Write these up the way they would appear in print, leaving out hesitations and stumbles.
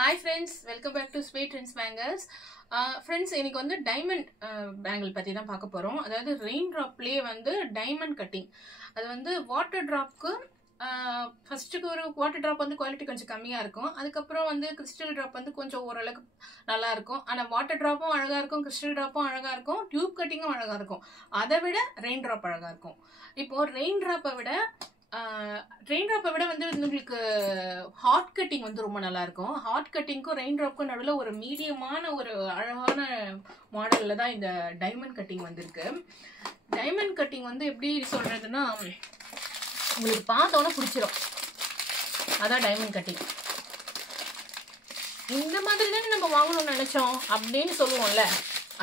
Hi friends, welcome back to Sweet Trends Bangles. Friends, இன்னைக்கு வந்து diamond bangle பத்தி தான் பார்க்க போறோம். அதாவது ரெயின் டிராப்லயே வந்து டைமண்ட் கட்டிங். அது வந்து வாட்டர் டிராப்க்கு ஃபர்ஸ்ட்டுக்கு ஒரு வாட்டர் டிராப் வந்து குவாலிட்டி கொஞ்சம் கம்மியா இருக்கும். அதுக்கப்புறம் வந்து கிறிஸ்டல் டிராப் வந்து கொஞ்சம் ஓரளவுக்கு நல்லா இருக்கும். ஆனா வாட்டர் டிராப்பும் அழகா இருக்கும், கிறிஸ்டல் டிராப்பும் அழகா இருக்கும், டியூப் கட்டிங்கும் அழகா இருக்கும். அதை விட ரெயின் டிராப் அழகா இருக்கும். இப்போ ரெயின் டிராப்பை விட வந்து உங்களுக்கு ஹாட் கட்டிங் வந்து ரொம்ப நல்லா இருக்கும். ஹாட் கட்டிங்க்கும் ரெயின் டிராப்க்கும் நடுவில் ஒரு மீடியமான ஒரு அழகான மாடல்ல தான் இந்த டைமண்ட் கட்டிங் வந்திருக்கு. டைமண்ட் கட்டிங் வந்து எப்படி சொல்றதுன்னா உங்களுக்கு பார்த்தோன்னே பிடிச்சிரும். அதான் டைமண்ட் கட்டிங். இந்த மாதிரி தானே நம்ம வாங்கணும்னு நினைச்சோம் அப்படின்னு சொல்லுவோம்ல,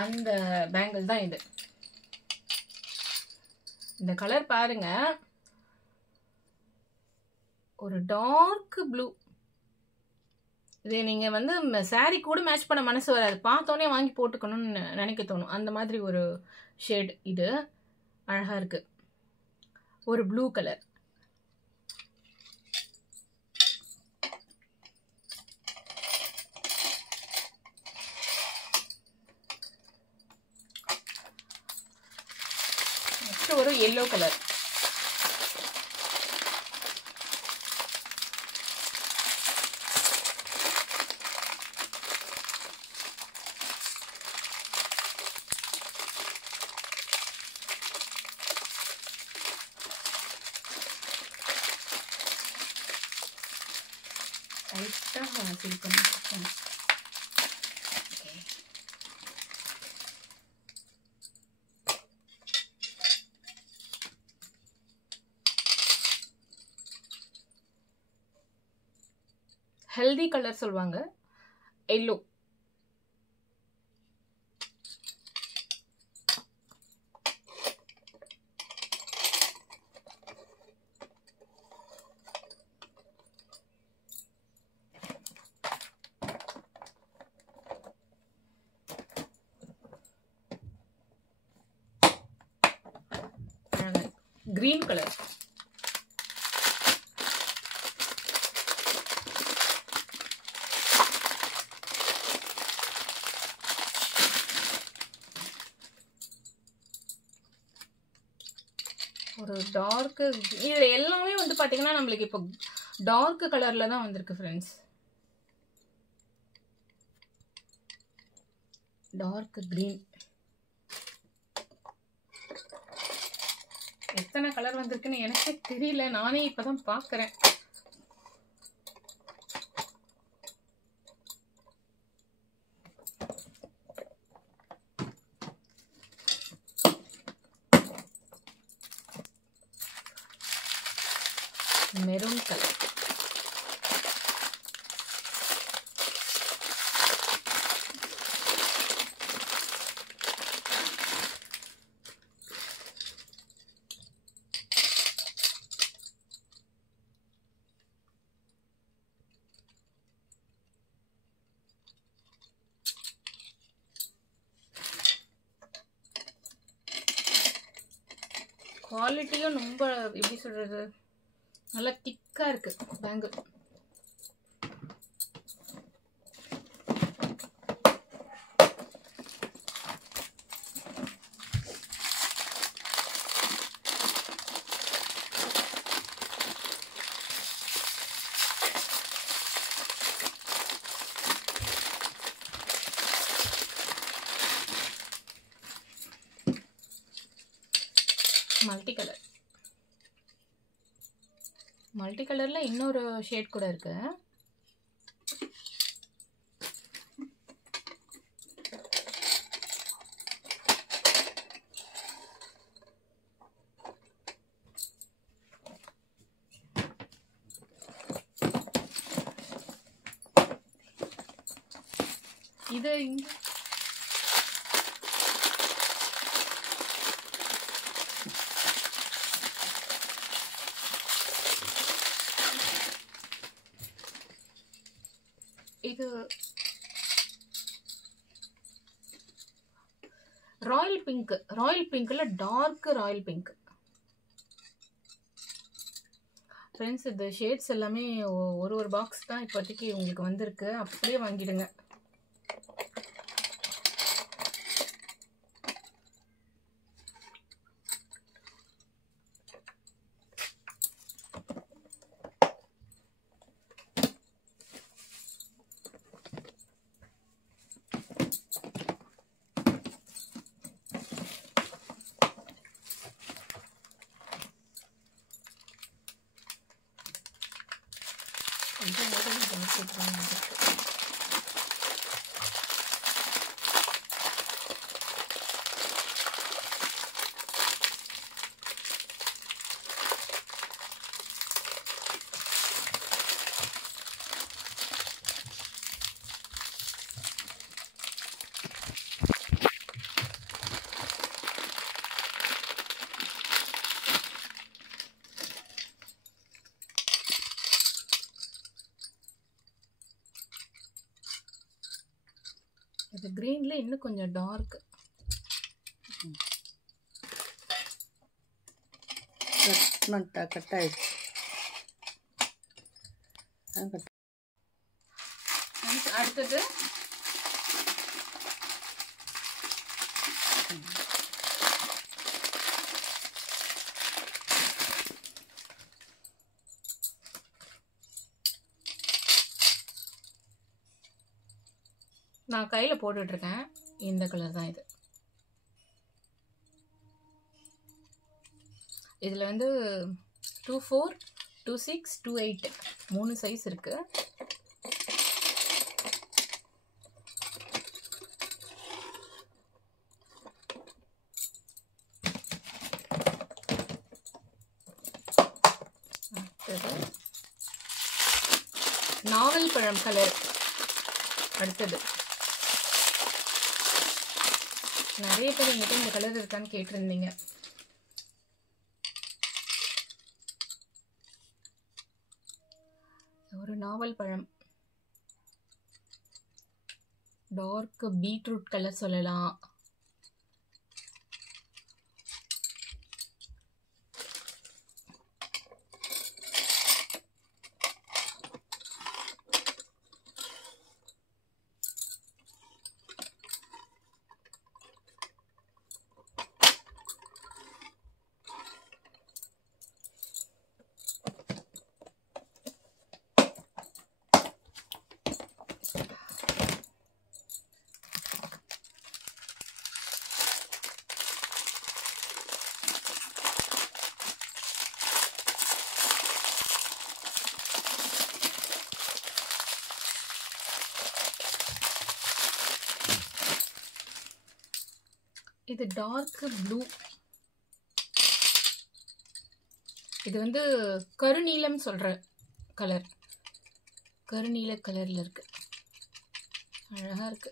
அந்த பேங்கிள் தான் இது. இந்த கலர் பாருங்க, ஒரு டார்க் ப்ளூ. இது நீங்க வந்து சாரி கூட மேட்ச் பண்ண மனசு வராது, பார்த்தோன்னே வாங்கி போட்டுக்கணும்னு நினைக்க தோணும். அந்த மாதிரி ஒரு ஷேட். இது அழகா இருக்கு, ஒரு ப்ளூ கலர். நெக்ஸ்ட் ஒரு எல்லோ கலர். ஹெல்தி கலர் சொல்லுவாங்க, எல்லோ. Green colour. ஒரு டார்க். இதுல எல்லாமே வந்து பாத்தீங்கன்னா நம்மளுக்கு இப்போ டார்க் கலர்ல தான் வந்திருக்கு ஃப்ரெண்ட்ஸ். Dark green. எத்தனை கலர் வந்திருக்குன்னு எனக்கே தெரியல, நானே இப்பதான் பாக்குறேன். Maroon colour. குவாலிட்டியும் ரொம்ப எப்படி சொல்றது, நல்லா திக்கா இருக்கு பேங்கிள். Multi colour. மல்டி கலர்ல இன்னொரு ஷேட் கூட இருக்கு. இது இது ராயல் பிங்க். ராயல் பிங்க்ல டார்க் ராயல் பிங்க். ஃப்ரெண்ட்ஸ் இந்த ஷேட்ஸ் எல்லாமே ஒரு பாக்ஸ் தான் இப்போதைக்கு உங்களுக்கு வந்திருக்கு. அப்படியே வாங்கிடுங்க. இது கிரீன்ல இன்னும் கொஞ்சம் டார்க். கட் ஆயிடுச்சு. அடுத்தது நான் கையில் போட்டுட்ருக்கேன். இந்த கலர் தான் இது. இதில் வந்து 24, 26, 28 3 சைஸ் இருக்குது. நாவல் பழம் கலர். அடுத்தது நிறைய பேர் என்கிட்ட இந்த கலர் இருக்கான்னு கேட்டிருந்தீங்க. ஒரு நாவல் பழம், டார்க் பீட்ரூட் கலர் சொல்லலாம். இது டார்க் ப்ளூ. இது வந்து கருநீலம் சொல்ற கலர். கருநீல கலர்ல இருக்கு. அழகா இருக்கு.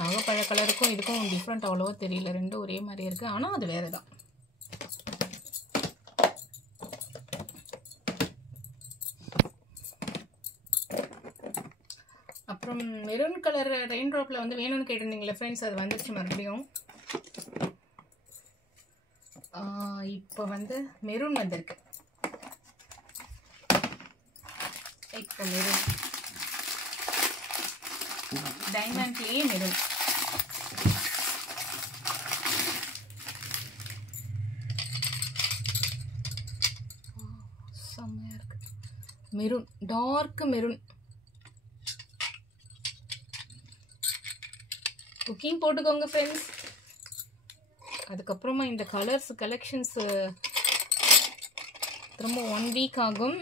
நாகப்பழ கலருக்கும் இதுக்கும் டிஃப்ரெண்ட் அவ்வளவா தெரியல. ரெண்டும் ஒரே மாதிரி இருக்கு. ஆனா அது வேறதான். அப்புறம் மெரூன் கலர் ரெயின் ட்ராப்ல வந்து வேணும்னு கேட்டிருந்தீங்களே ஃப்ரெண்ட்ஸ், அது வந்துச்சு மறுபடியும். இப்போ வந்து மெரூன் வந்திருக்கு. இப்போ மெரூன் டைமண்ட்லேயே மெரூன். செம்மையா இருக்கு. Maroon, dark maroon. புக்கிங் போட்டுக்கோங்க ஃப்ரெண்ட்ஸ். அதுக்கப்புறமா இந்த கலர்ஸ் கலெக்ஷன்ஸ் திரும்ப 1 வீக் ஆகும்.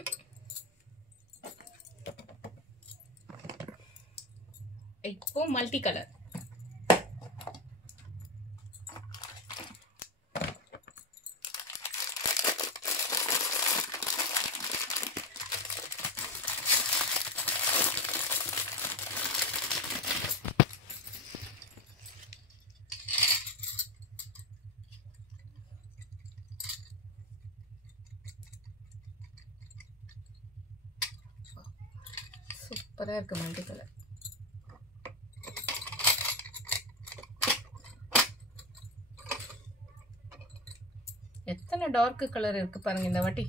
இப்போ மல்டி கலர். சூப்பராக இருக்குது மல்டி கலர். டார்க் கலர் இருக்கு பாருங்க இந்த வாட்டி.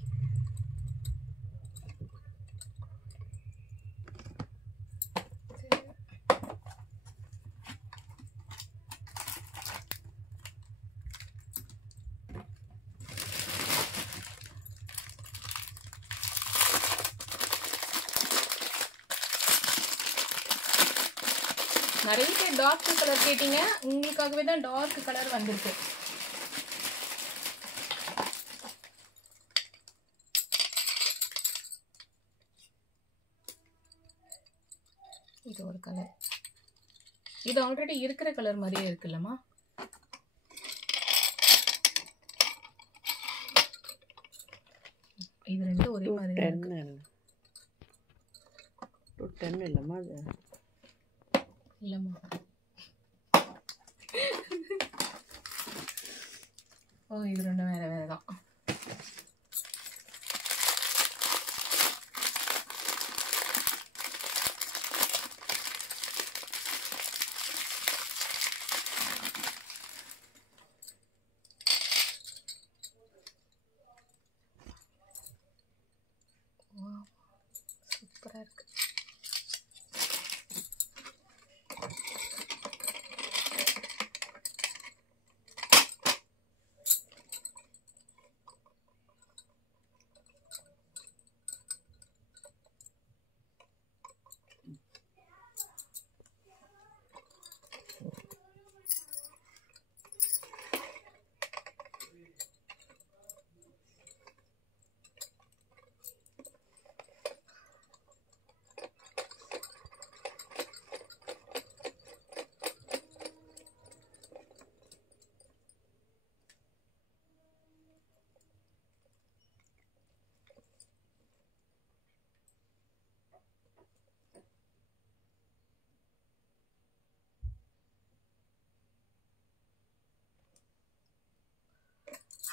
நிறைய பேர் டார்க் கலர் கேட்டீங்க, உங்களுக்காகவே தான் டார்க் கலர் வந்திருக்கு. இது ஒரு கலர், இது ஆல்ரெடி இருக்கிற கலர் மாதிரியே இருக்குல்லம்மா. இது ரெண்டு ஒரே மாதிரி இருக்கு. 210 இல்லம்மா அது இல்லம்மா. ஓ இது ரெண்டும் வேற வேற தான். சூப்பரா இருக்கு.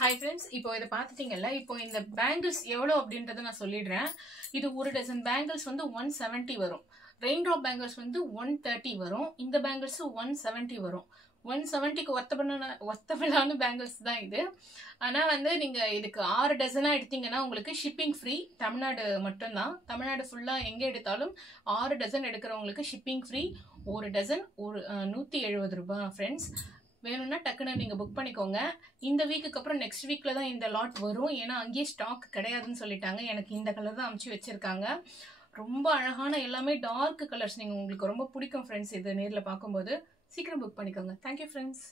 ஹாய் ஃப்ரெண்ட்ஸ், இப்போ இதை பார்த்துட்டீங்கல்ல. இப்போ இந்த பேங்கிள்ஸ் எவ்வளோ அப்படின்றத நான் சொல்லிடுறேன். இது ஒரு டசன் பேங்கிள்ஸ் வந்து 170 வரும். ரெயின் ட்ராப் பேங்கிள்ஸ் வந்து 130 வரும். இந்த பேங்கிள்ஸ் 170 வரும். 170க்கு ஒர்த்தபிளான பேங்கிள்ஸ் தான் இது. ஆனால் வந்து நீங்கள் இதுக்கு 6 டசனாக எடுத்தீங்கன்னா உங்களுக்கு ஷிப்பிங் ஃப்ரீ. தமிழ்நாடு மட்டும்தான். தமிழ்நாடு ஃபுல்லாக எங்கே எடுத்தாலும் 6 டசன் எடுக்கிறவங்களுக்கு ஷிப்பிங் ஃப்ரீ. ஒரு டசன் ஒரு 170 ரூபாய் ஃப்ரெண்ட்ஸ். வேணும்னா டக்குன்னு நீங்கள் புக் பண்ணிக்கோங்க. இந்த வீக்குக்கு அப்புறம் நெக்ஸ்ட் வீக்கில் தான் இந்த லாட் வரும். ஏன்னா அங்கேயே ஸ்டாக் கிடையாதுன்னு சொல்லிட்டாங்க. எனக்கு இந்த கலர் தான் அமுச்சு வச்சுருக்காங்க. ரொம்ப அழகான எல்லாமே டார்க் கலர்ஸ். நீங்கள் உங்களுக்கு ரொம்ப பிடிக்கும் ஃப்ரெண்ட்ஸ். இது நேரில் பார்க்கும்போது சீக்கிரம் புக் பண்ணிக்கோங்க. Thank you friends.